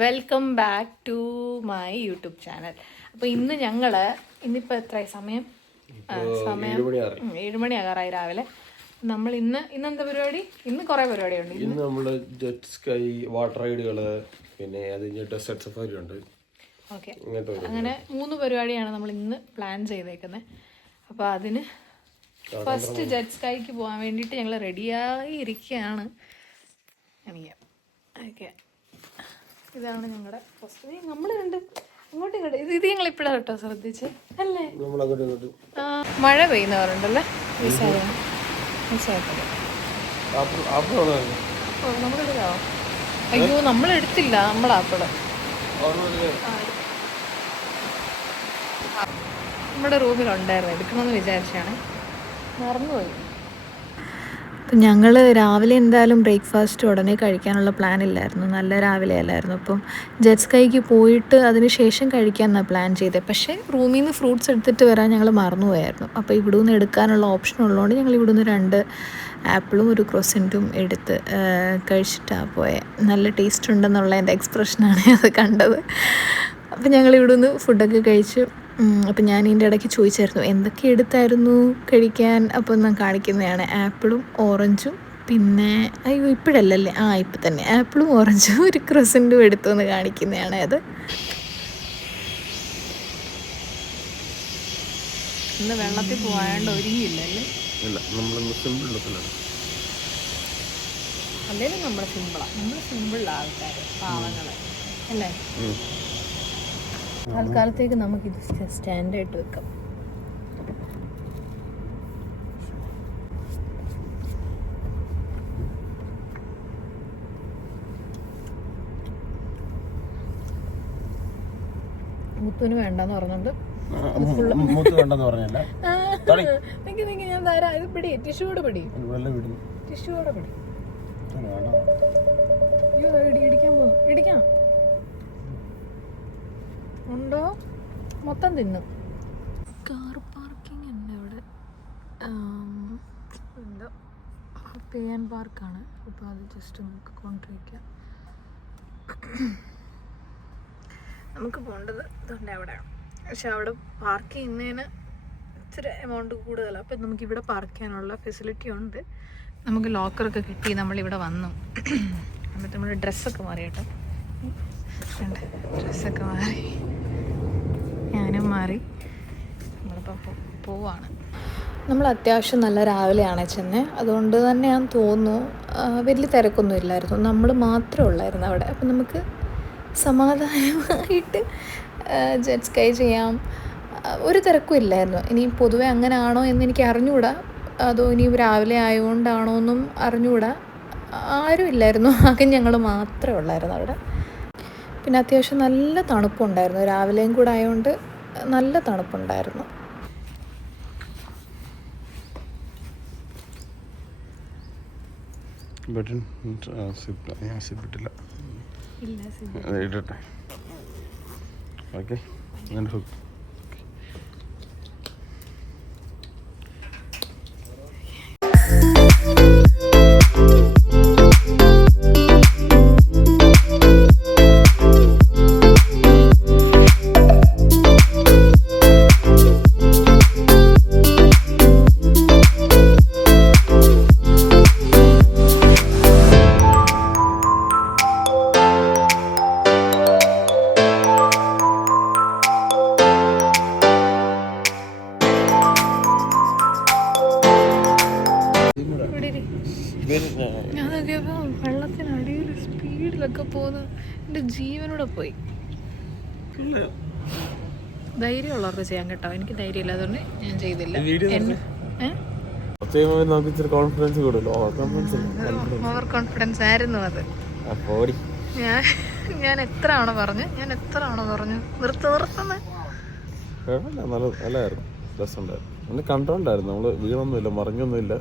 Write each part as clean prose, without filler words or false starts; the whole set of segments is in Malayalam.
Welcome back to my YouTube channel. അപ്പോൾ ഇന്നിപ്പോൾ എത്രയായി സമയം 7 മണിയാകാറായി രാവിലെ. നമ്മൾ ഇന്നെന്താ പരിപാടി? ഇന്ന് കുറേ പരിപാടിയുണ്ട്. ഇന്ന് നമ്മള് ജെറ്റ് സ്കൈ വാട്ടർ റൈഡുകള്, പിന്നെ അത് ഡെസേർട്ട് സഫാരി ഉണ്ട്. ഓക്കെ, അങ്ങനെ 3 പരിപാടിയാണ് നമ്മൾ ഇന്ന് പ്ലാൻ ചെയ്തേക്കുന്നത്. അപ്പോൾ അതിന് ഫസ്റ്റ് ജെറ്റ് സ്കൈക്ക് പോകാൻ വേണ്ടിയിട്ട് ഞങ്ങൾ റെഡിയായി ഇരിക്കുകയാണ്. ഓക്കെ, ഇതാണ് ഞങ്ങളുടെ ഫസ്റ്റ്. നമ്മൾ കണ്ട് അങ്ങോട്ടും ഇങ്ങോട്ട് ഇത് ഞങ്ങൾ ഇപ്പോഴാണ് കേട്ടോ ശ്രദ്ധിച്ച് അല്ലേ. മഴ പെയ്യുന്നവരുണ്ടല്ലേ നമ്മളെടുക്കാവോ? അയ്യോ, നമ്മളെടുത്തില്ല നമ്മളെ ആപ്പിള്. നമ്മുടെ റൂമിലുണ്ടായിരുന്നു, എടുക്കണമെന്ന് വിചാരിച്ചാണ്, മറന്നുപോയി. അപ്പം ഞങ്ങൾ രാവിലെ എന്തായാലും ബ്രേക്ക്ഫാസ്റ്റ് ഉടനെ കഴിക്കാനുള്ള പ്ലാൻ ഇല്ലായിരുന്നു, നല്ല രാവിലെ അല്ലായിരുന്നു. അപ്പം ജെറ്റ് സ്കൈക്ക് പോയിട്ട് അതിന് ശേഷം കഴിക്കാമെന്നാണ് പ്ലാൻ ചെയ്തത്. പക്ഷേ റൂമിൽ നിന്ന് ഫ്രൂട്ട്സ് എടുത്തിട്ട് വരാൻ ഞങ്ങൾ മറന്നുപോയായിരുന്നു. അപ്പോൾ ഇവിടെ നിന്ന് എടുക്കാനുള്ള ഓപ്ഷൻ ഉള്ളതുകൊണ്ട് ഞങ്ങൾ ഇവിടെ നിന്ന് 2 ആപ്പിളും ഒരു ക്രോസൻറ്റും എടുത്ത് കഴിച്ചിട്ടാണ് പോയത്. നല്ല ടേസ്റ്റ് ഉണ്ടെന്നുള്ള എൻ്റെ എക്സ്പ്രഷനാണ് അത് കണ്ടത്. അപ്പം ഞങ്ങൾ ഇവിടെ നിന്ന് ഫുഡൊക്കെ കഴിച്ച്. അപ്പം ഞാൻ ഇതിൻ്റെ ഇടയ്ക്ക് ചോദിച്ചായിരുന്നു എന്തൊക്കെ എടുത്തായിരുന്നു കഴിക്കാൻ. അപ്പോൾ ഞാൻ കാണിക്കുന്നതാണ് ആപ്പിളും ഓറഞ്ചും, പിന്നെ അയ്യോ ഇപ്പോഴല്ലല്ലേ, ഇപ്പം തന്നെ ആപ്പിളും ഓറഞ്ചും ഒരു ക്രോസൻറ്റും എടുത്തു എന്ന് കാണിക്കുന്നതാണ് അത്. ഇന്ന് വെള്ളത്തിൽ പോകാണ്ട് ഒരുങ്ങിയില്ലല്ലേ? അല്ലേലും നമ്മൾ സിമ്പിളാണ് ആൾക്കാർ, പാവങ്ങൾ അല്ലേ. തൽക്കാലത്തേക്ക് നമുക്കിത് സ്റ്റാൻഡായിട്ട് വെക്കാം. മുത്തുവിന് വേണ്ടെന്ന് പറഞ്ഞോണ്ട് ഞാൻ തരാം. ഇത് പിടി, ടിഷ്യൂടെ പിടി. ഇടിക്കാൻ പോകും, ഇടിക്കാം ഉണ്ടോ? മൊത്തം തിന്നും. കാർ പാർക്കിംഗ് ഉണ്ട് ഇവിടെ, എന്തോ പേ ആൻഡ് പാർക്കാണ്. അപ്പോൾ അത് ജസ്റ്റ് നമുക്ക് കൊണ്ടിരിക്കാം. നമുക്ക് പോകേണ്ടത് ഇതുണ്ട് അവിടെയാണ്. പക്ഷെ അവിടെ പാർക്ക് ചെയ്യുന്നതിന് ഇച്ചിരി എമൗണ്ട് കൂടുതലാണ്. അപ്പം നമുക്കിവിടെ പാർക്ക് ചെയ്യാനുള്ള ഫെസിലിറ്റി ഉണ്ട്. നമുക്ക് ലോക്കറൊക്കെ കിട്ടി നമ്മളിവിടെ വന്നു. എന്നിട്ട് നമ്മൾ ഡ്രസ്സൊക്കെ മാറി കേട്ടോ, ഡ്രസ്സൊക്കെ മാറി, ഞാനും മാറി. നമ്മളിപ്പോൾ പോവാണ്. നമ്മൾ അത്യാവശ്യം നല്ല രാവിലെയാണ് ചെന്നത്, അതുകൊണ്ട് തന്നെ ഞാൻ തോന്നുന്നു വലിയ തിരക്കൊന്നും ഇല്ലായിരുന്നു. നമ്മൾ മാത്രമേ ഉള്ളായിരുന്നു അവിടെ. അപ്പം നമുക്ക് സമാധാനമായിട്ട് ജെറ്റ് സ്കൈ ചെയ്യാം, ഒരു തിരക്കും ഇല്ലായിരുന്നു. ഇനി പൊതുവെ അങ്ങനെ ആണോ എന്ന് എനിക്ക് അറിഞ്ഞുകൂടാ, അതോ ഇനി രാവിലെ ആയതുകൊണ്ടാണോ എന്നും അറിഞ്ഞുകൂടാ. ആരും ഇല്ലായിരുന്നു, ആകെ ഞങ്ങൾ മാത്രമേ ഉള്ളായിരുന്നു അവിടെ. പിന്നെ അത്യാവശ്യം നല്ല തണുപ്പുണ്ടായിരുന്നു, രാവിലെയും കൂടെ ആയതുകൊണ്ട് നല്ല തണുപ്പുണ്ടായിരുന്നു. വെള്ളത്തിനടിയിൽ സ്പീഡിലൊക്കെ പോകുന്നു, എൻ്റെ ജീവനോടെ പോയി. ധൈര്യമുള്ളവർക്ക് ചെയ്യാൻ കേട്ടോ, എനിക്ക് ധൈര്യമില്ല, അതുകൊണ്ട് ഞാൻ ചെയ്തില്ല. ഓവർ കോൺഫിഡൻസ് ആയിരുന്നു അത്. ഞാൻ എത്ര തവണ പറഞ്ഞു നിർത്തുന്നു. നല്ലായിരുന്നു, രസമുണ്ടായിരുന്നു. കണ്ടോണ്ടായിരുന്നു, നമ്മള് വീണൊന്നുമില്ല, മറിഞ്ഞൊന്നുമില്ല.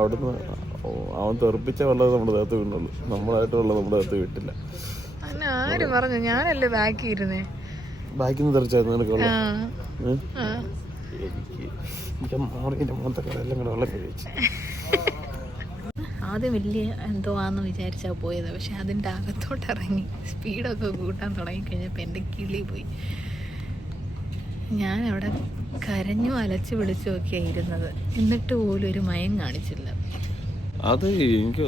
അവിടുന്ന് അവൻ തെറിപ്പിച്ച വെള്ളം നമ്മുടെ ദേഹത്ത് വീണുള്ളൂ, നമ്മളായിട്ട് വെള്ളം നമ്മുടെ ദേഹത്ത് വീട്ടില്ല. ആര് പറഞ്ഞു? ഞാനല്ലേ ബാക്കിയിരുന്നേ. ബാക്കിന്ന് തെറിച്ചായിരുന്നു നിനക്ക് വെള്ളം? എനിക്ക് മാറിന്റെ മുഖത്തൊക്കെ എല്ലാം കൂടെ വെള്ളം കഴിച്ചു. ആദ്യം വലിയ എന്തോ ആണെന്ന് വിചാരിച്ചാൽ പോയത്, പക്ഷെ അതിൻ്റെ അകത്തോട്ട് ഇറങ്ങി സ്പീഡൊക്കെ കൂട്ടാൻ തുടങ്ങിക്കഴിഞ്ഞപ്പോൾ എൻ്റെ കിളി പോയി. ഞാനവിടെ കരഞ്ഞു അലച്ച് വിളിച്ചു നോക്കിയാണ് ഇരുന്നത്, എന്നിട്ട് പോലും ഒരു മയം കാണിച്ചില്ല. അത് എനിക്ക്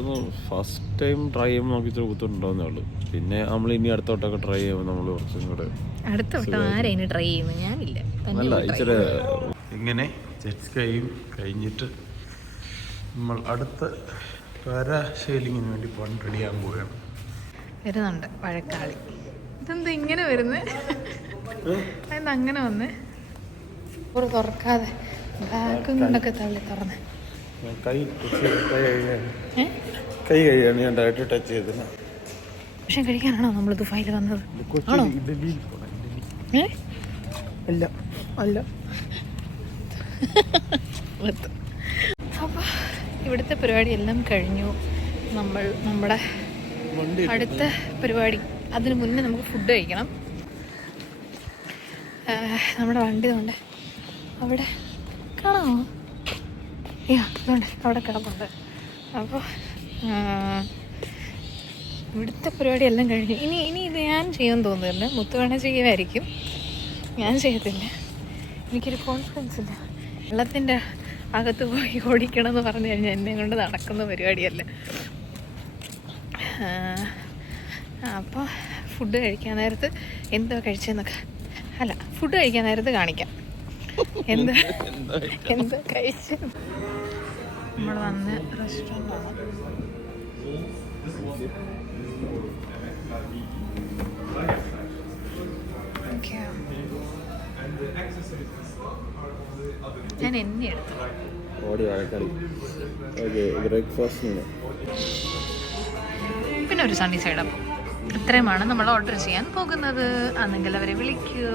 ഫസ്റ്റ് ടൈം ട്രൈ ചെയ്യുമ്പോൾ നമുക്ക് ഇച്ചിരി ബുദ്ധിമുട്ടുണ്ടാവുന്നേ ഉള്ളൂ. പിന്നെ നമ്മൾ ഇനി അടുത്തോട്ടൊക്കെ ട്രൈ ചെയ്യുമ്പോൾ നമ്മൾ കുറച്ചും കൂടെ അടുത്തോട്ടം ആരാ ഇനി ട്രൈ ചെയ്യുന്നത്? ഞാനില്ല. അല്ല ഇച്ചിരി ഇങ്ങനെ ജെറ്റ് സ്കൈയും കഴിഞ്ഞിട്ട് നമ്മൾ അടുത്ത പാരാസെയിലിങ്ങിന് വേണ്ടി പോകാൻ റെഡിയാകാൻ പോവുകയാണ്. വരുന്നുണ്ട് വഴക്കാളി. ഇതെന്താ ഇങ്ങനെ വരുന്നത്? അതെന്താ അങ്ങനെ വന്നേ? ഒരു തുറക്കാതെ ബാക്കും കൊണ്ടൊക്കെ തള്ളി തുറന്നേ. കൈ കഴിയാണ് ഞാൻ ഡയറക്റ്റ് ടച്ച് ചെയ്തില്ല. പക്ഷെ കഴിക്കാനാണോ നമ്മൾ ദുബായിൽ വന്നത്? ആണോ? അല്ല അല്ല. അപ്പോൾ ഇവിടുത്തെ പരിപാടി എല്ലാം കഴിഞ്ഞു. നമ്മൾ നമ്മുടെ അടുത്ത പരിപാടി, അതിന് മുന്നേ നമുക്ക് ഫുഡ് കഴിക്കണം. നമ്മുടെ വണ്ടി കൊണ്ട് അവിടെ കാണാമോ? ഇതുകൊണ്ട് അവിടെ കിടപ്പുണ്ട്. അപ്പോൾ ഇവിടുത്തെ പരിപാടി എല്ലാം കഴിഞ്ഞു. ഇനി ഇത് ഞാൻ ചെയ്യുമെന്ന് തോന്നുന്നില്ല. മുത്ത് വേണേൽ ചെയ്യുമായിരിക്കും, ഞാൻ ചെയ്യത്തില്ല. എനിക്കൊരു കോൺഫിഡൻസ് ഇല്ല. വെള്ളത്തിൻ്റെ അകത്ത് പോയി ഓടിക്കണം എന്ന് പറഞ്ഞു കഴിഞ്ഞാൽ എന്നെ കൊണ്ട് നടക്കുന്ന പരിപാടിയല്ല. അപ്പോൾ ഫുഡ് കഴിക്കാൻ നേരത്ത് എന്തോ കഴിച്ചെന്നൊക്കെ, അല്ല ഫുഡ് കഴിക്കാൻ നേരത്ത് കാണിക്കാം എന്തോ കഴിച്ചു. നമ്മൾ വന്ന് റെസ്റ്റോറൻറ്റാണ്. ഞാൻ എന്നെ എടുത്തു. പിന്നെ ഒരു സണ്ണി സൈഡ് അപ്പം. ഇത്രയുമാണ് നമ്മൾ ഓർഡർ ചെയ്യാൻ പോകുന്നത്. അന്നെങ്കിൽ അവരെ വിളിക്കൂ.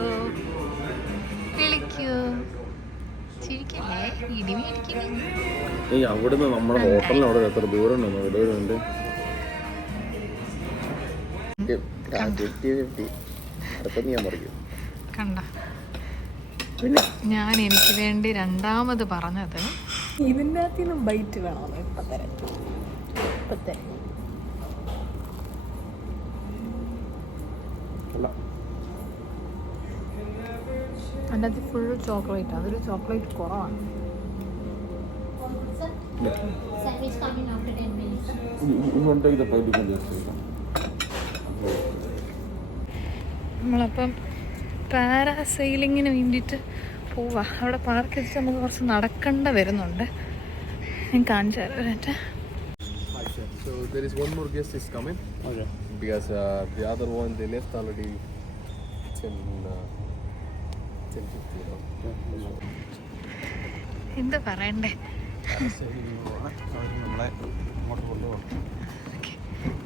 ചിരിക്കല്ലേ, ഇടി മേടിക്കണേ. അവിടുന്ന് നമ്മുടെ ഹോട്ടലിന് അവിടെ എത്ര ദൂരം ഉണ്ടോ? കണ്ട പിന്നെ ഞാൻ എനിക്ക് വേണ്ടി രണ്ടാമത് പറഞ്ഞത് ഇതിൻ്റെ അകത്തുനിന്ന് ബൈറ്റ് വേണമെന്ന്. ഇപ്പത്തെ അതിൻ്റെ അകത്ത് ഫുൾ ചോക്ലേറ്റ്. അതൊരു ചോക്ലേറ്റ് കുറവാണ്. നമ്മളപ്പം പാരാസെയിലിങ്ങിന് വേണ്ടിയിട്ട് പോവാ. അവിടെ പാർക്ക് വെച്ച് നമുക്ക് കുറച്ച് നടക്കേണ്ട വരുന്നുണ്ട്. ഞാൻ കാണിച്ചു തരാം. So there is one more guest is coming. Okay. Because the other one they left already 10:50. എന്ത് പറയണ്ടേ?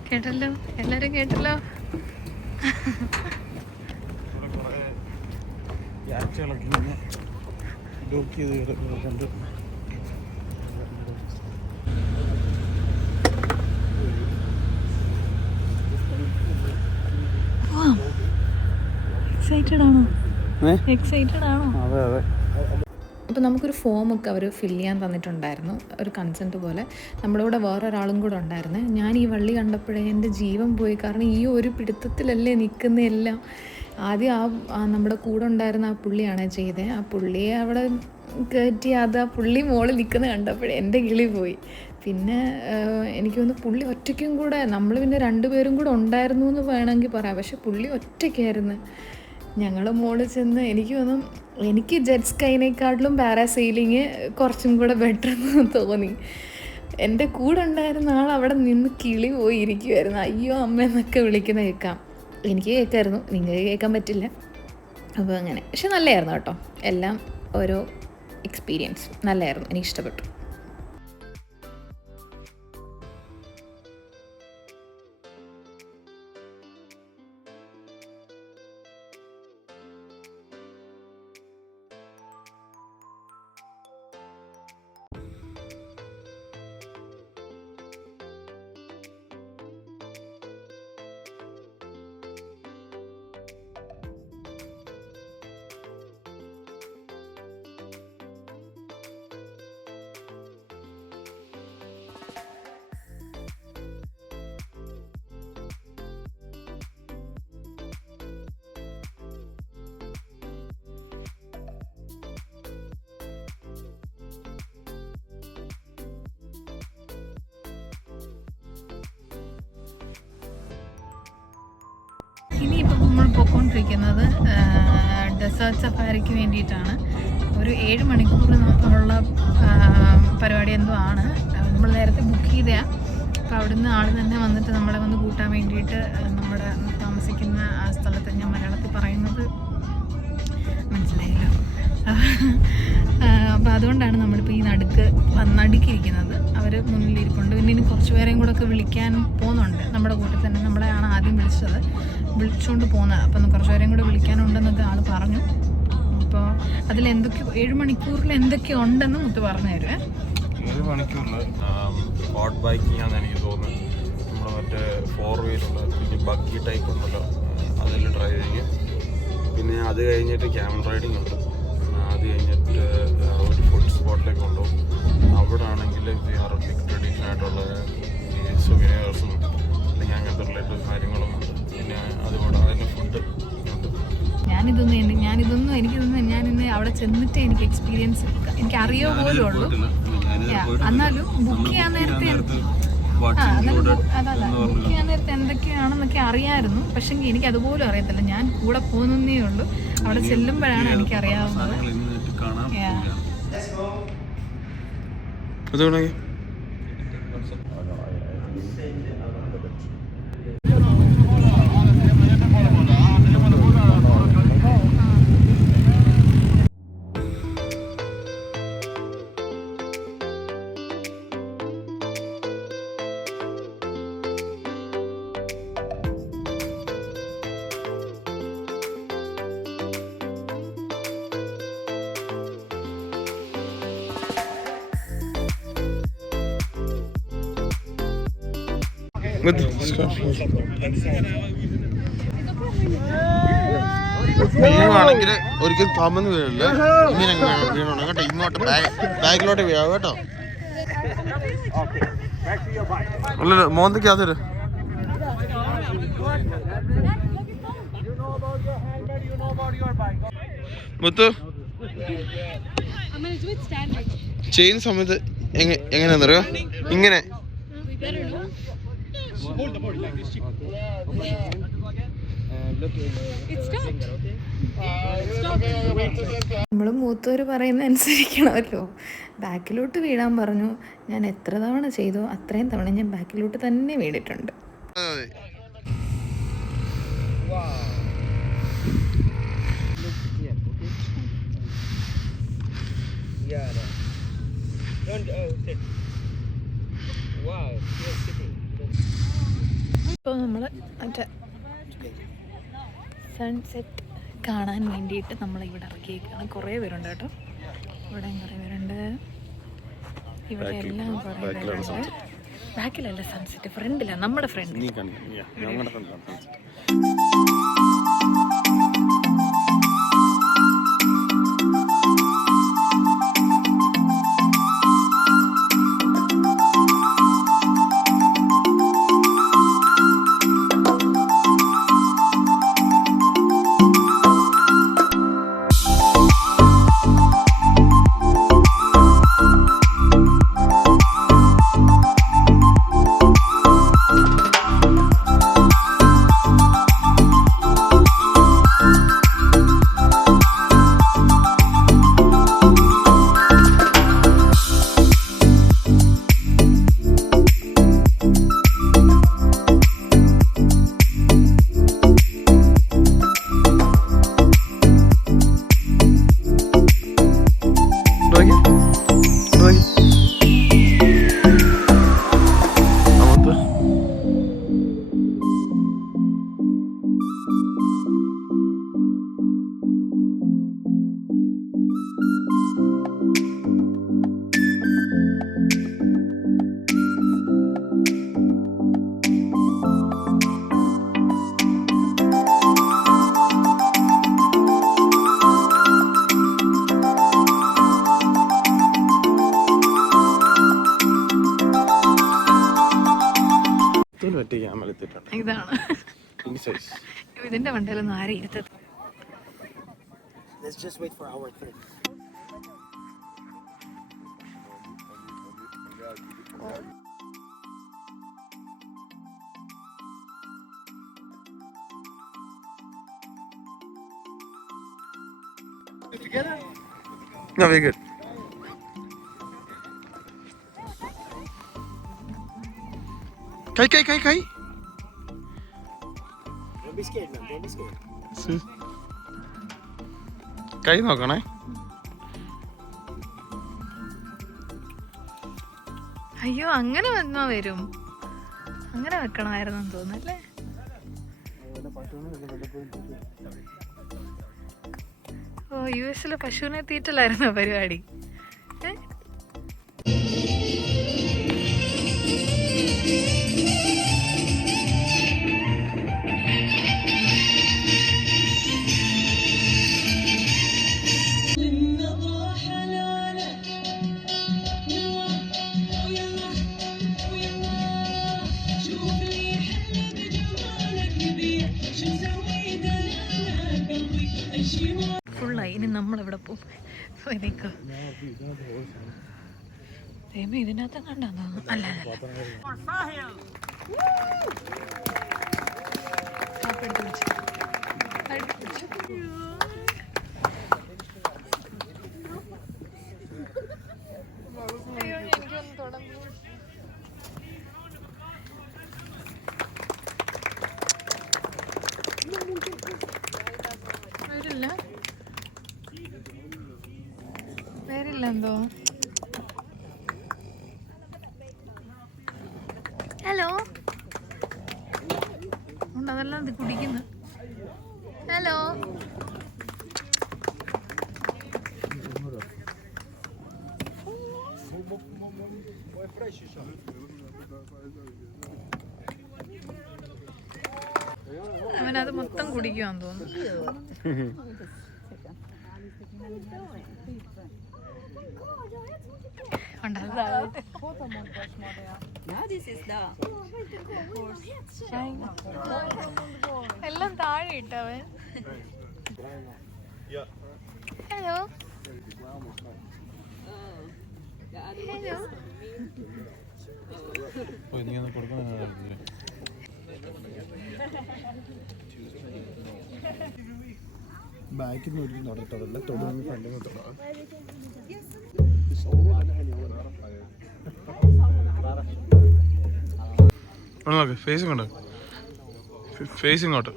കേട്ടല്ലോ, എല്ലാരും കേട്ടല്ലോ. എക്സൈറ്റഡ് ആണോ? അതെ അതെ. അപ്പോൾ നമുക്കൊരു ഫോമൊക്കെ അവർ ഫില്ല് ചെയ്യാൻ തന്നിട്ടുണ്ടായിരുന്നു, ഒരു കൺസെൻറ്റ് പോലെ. നമ്മുടെ കൂടെ വേറൊരാളും കൂടെ ഉണ്ടായിരുന്നു. ഞാൻ ഈ വള്ളി കണ്ടപ്പോഴേ എൻ്റെ ജീവൻ പോയി. കാരണം ഈ ഒരു പിടുത്തത്തിലല്ലേ നിൽക്കുന്നതെല്ലാം. ആദ്യം നമ്മുടെ കൂടെ ഉണ്ടായിരുന്ന ആ പുള്ളിയാണ് ചെയ്തത്. ആ പുള്ളിയെ അവിടെ കയറ്റി ആ പുള്ളി മുകളിൽ നിൽക്കുന്നത് കണ്ടപ്പോഴേ എൻ്റെ കിളി പോയി. പിന്നെ എനിക്ക് തോന്നുന്നു പുള്ളി ഒറ്റയ്ക്കും കൂടെ, നമ്മൾ പിന്നെ 2 പേരും കൂടെ ഉണ്ടായിരുന്നു എന്ന് വേണമെങ്കിൽ പറയാം. പക്ഷെ പുള്ളി ഒറ്റയ്ക്കായിരുന്നു. ഞങ്ങൾ മുകളിൽ ചെന്ന് എനിക്ക് ജെറ്റ് സ്കൈനേക്കാട്ടിലും പാരാസെയിലിങ് കുറച്ചും കൂടെ ബെറ്റർ എന്ന് തോന്നി. എൻ്റെ കൂടെ ഉണ്ടായിരുന്ന ആൾ അവിടെ നിന്ന് കിളി പോയി ഇരിക്കുമായിരുന്നു. അയ്യോ അമ്മ എന്നൊക്കെ വിളിക്കുന്ന കേൾക്കാം. എനിക്ക് കേൾക്കായിരുന്നു, നിങ്ങൾക്ക് കേൾക്കാൻ പറ്റില്ല. അപ്പോൾ അങ്ങനെ. പക്ഷെ നല്ലതായിരുന്നു കേട്ടോ. എല്ലാം ഓരോ എക്സ്പീരിയൻസ് നല്ലതായിരുന്നു, എനിക്കിഷ്ടപ്പെട്ടു. പോയിക്കൊണ്ടിരിക്കുന്നത് ഡെസേർട്ട് സഫാരിക്ക് വേണ്ടിയിട്ടാണ്. ഒരു 7 മണിക്കൂർ ഉള്ള പരിപാടി എന്തോ ആണ്. നമ്മൾ നേരത്തെ ബുക്ക് ചെയ്തതാണ്. അപ്പോൾ അവിടുന്ന് ആൾ തന്നെ വന്നിട്ട് നമ്മളെ വന്ന് കൂട്ടാൻ വേണ്ടിയിട്ട് നമ്മുടെ താമസിക്കുന്ന ആ സ്ഥലത്ത്, ഞാൻ മലയാളത്തിൽ പറയുന്നത് മനസ്സിലായില്ല, അപ്പോൾ അതുകൊണ്ടാണ് നമ്മളിപ്പോൾ ഈ നടുക്കിരിക്കുന്നത്. അവർ മുന്നിലിരിപ്പുണ്ട്. പിന്നെ ഇനി കുറച്ച് പേരെയും കൂടെ ഒക്കെ വിളിക്കാൻ പോകുന്നുണ്ട്. നമ്മുടെ കൂട്ടത്തിൽ തന്നെ നമ്മളെയാണ് ആദ്യം വിളിച്ചുകൊണ്ട് പോകുന്നത്. അപ്പം കുറച്ച് പേരെയും കൂടെ വിളിക്കാനുണ്ടെന്നൊക്കെ ആൾ പറഞ്ഞു. അപ്പോൾ അതിൽ 7 മണിക്കൂറിൽ എന്തൊക്കെ ഉണ്ടെന്ന് മുത്ത് പറഞ്ഞു തരുവേ. 7 മണിക്കൂറിൽ ഹോട്ട് ബൈക്കിംഗ് ആണെന്ന് എനിക്ക് തോന്നുന്നത്. നമ്മൾ മറ്റേ 4 വീലുള്ള പിന്നെ ബഗ്ഗി ടൈപ്പ് ഉണ്ടല്ലോ, അതിൽ ഡ്രൈവിങ്. പിന്നെ അത് കഴിഞ്ഞിട്ട് ക്യാമൽ റൈഡിങ് ഉണ്ട്. അത് കഴിഞ്ഞിട്ട് ഒരു ഫുഡ് സ്പോട്ടിലേക്ക് കൊണ്ടുപോകും. അവിടെ ആണെങ്കിൽ ട്രഡീഷണൽ ആയിട്ടുള്ള ഈ സുവനീഴ്സും അല്ലെങ്കിൽ അങ്ങനത്തെ റിലേറ്റഡ് കാര്യങ്ങളും ഉണ്ട്. പിന്നെ അതുകൂടെ അതിൻ്റെ ഫുഡ് ഉണ്ട്. ഞാനിന്ന് അവിടെ ചെന്നിട്ട് എനിക്ക് എക്സ്പീരിയൻസ് എനിക്ക് അറിയോ പോലും ഉള്ളൂ. എന്നാലും ബുക്ക് ചെയ്യാൻ നേരത്തെ ബുക്ക് ചെയ്യാൻ നേരത്തെ എന്തൊക്കെയാണെന്നൊക്കെ അറിയാമായിരുന്നു. പക്ഷെ എനിക്ക് അതുപോലും അറിയത്തില്ല. ഞാൻ കൂടെ പോകുന്നേ ഉള്ളൂ. അവിടെ ചെല്ലുമ്പോഴാണ് എനിക്ക് അറിയാവുന്നത്. വീഴുവാണെങ്കിൽ ഒരിക്കലും കമന്ന് വീഴില്ല. ഇങ്ങനെ വീണോ കേട്ടോ. ഇങ്ങോട്ട് ബാക്കിലോട്ട് വീഴാം കേട്ടോ. അല്ലല്ലോ മോന്തയ്ക്കകത്തൊരു മുത്തു ചെയ്യുന്ന സമയത്ത് എങ്ങനെയാണെന്നറിയോ? ഇങ്ങനെ നമ്മൾ മൂത്തവർ പറയുന്ന അനുസരിക്കണമല്ലോ. ബാക്കിലോട്ട് വീഴാൻ പറഞ്ഞു. ഞാൻ എത്ര തവണ ചെയ്തോ അത്രയും തവണ ഞാൻ ബാക്കിലോട്ട് തന്നെ വീണിട്ടുണ്ട്. ഇപ്പോൾ നമ്മൾ മറ്റേ സൺസെറ്റ് കാണാൻ വേണ്ടിയിട്ട് നമ്മളിവിടെ ഇറക്കിയേക്കാണ്. കുറേ പേരുണ്ട് കേട്ടോ. ഇവിടെ കുറേ പേരുണ്ട്. ഇവിടെ എല്ലാം കുറേ പേരുണ്ട്. ബാക്കിലല്ല സൺസെറ്റ്, ഫ്രണ്ടിലാണ്. നമ്മുടെ ഫ്രണ്ട്. ഇതാണ് ഇതിന്റെ വണ്ടിയിലൊന്നും ആരും ഇരുത്തത്. No, very good. Kai. Don't be scared, man. Don't be scared. കൈ നോക്കണേ. അയ്യോ അങ്ങനെ വന്നാ വരും. അങ്ങനെ വെക്കണമായിരുന്നു തോന്നുന്നല്ലേ. ഓ US പശുവിനെ തീറ്റലായിരുന്നോ പരിപാടി? ഫുള്ളായി. ഇനി നമ്മളെവിടെ പോകും? ഇതിനകത്ത് കണ്ടാ അല്ല എനിക്കൊന്ന് തുടങ്ങി. വരില്ല എന്തോ. ഹലോ ഉണ്ട്, അതെല്ലാം ഇത് കുടിക്കുന്നു. ഹലോ അവനത് മൊത്തം കുടിക്കുവാന്ന് തോന്നുന്നു. എല്ലാം താഴെ ഇട്ടവൻ. ഹലോ ഹലോ ബാക്കിൽ നിന്ന് ഒരിക്കലും നടത്തതല്ല, തുടർന്ന് കണ്ടു തുടങ്ങാം. ഫേസ് ഇങ്ങോട്ട്, ഫേസ് ഇങ്ങോട്ട്.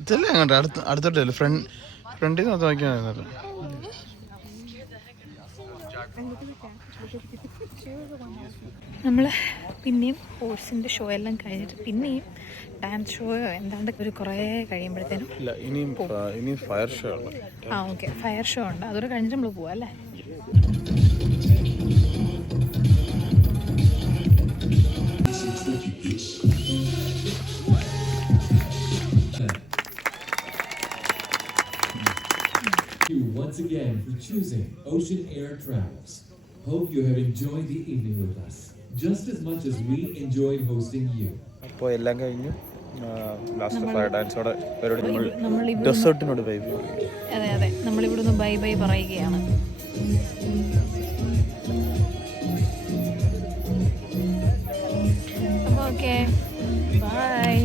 ഇതല്ലേ അങ്ങോട്ട് അടുത്തോട്ടല്ലേ ഫ്രണ്ടിൽ നിന്ന് നോക്കിയാൽ നമ്മൾ പിന്നെയും ഹോഴ്സിൻ്റെ ഷോ എല്ലാം കഴിഞ്ഞിട്ട് പിന്നെയും ഡാൻസ് ഷോയോ എന്താണ്ട് ഒരു കുറേ കഴിയുമ്പോഴത്തേനും ഇനിയും ഫയർ ഷോ ഉള്ളു. ഓക്കെ ഫയർ ഷോ ഉണ്ട്, അതോടെ കഴിഞ്ഞിട്ട് നമ്മൾ പോവാം അല്ലേ. You once again for choosing Ocean Air Travels. Hope you have enjoyed the evening with us, just as much as we enjoyed hosting you. അപ്പോൾ എല്ലാം കഴിഞ്ഞു. ലാസ്റ്റ് ഫയർ ഡാൻസോടെ നമ്മൾ ഡെസേർട്ടിനോട് ബൈ ബൈ. അതെ നമ്മളിവിടുന്ന് ബൈ ബൈ പറയുകയാണ്. അപ്പോൾ ഓക്കെ ബൈ.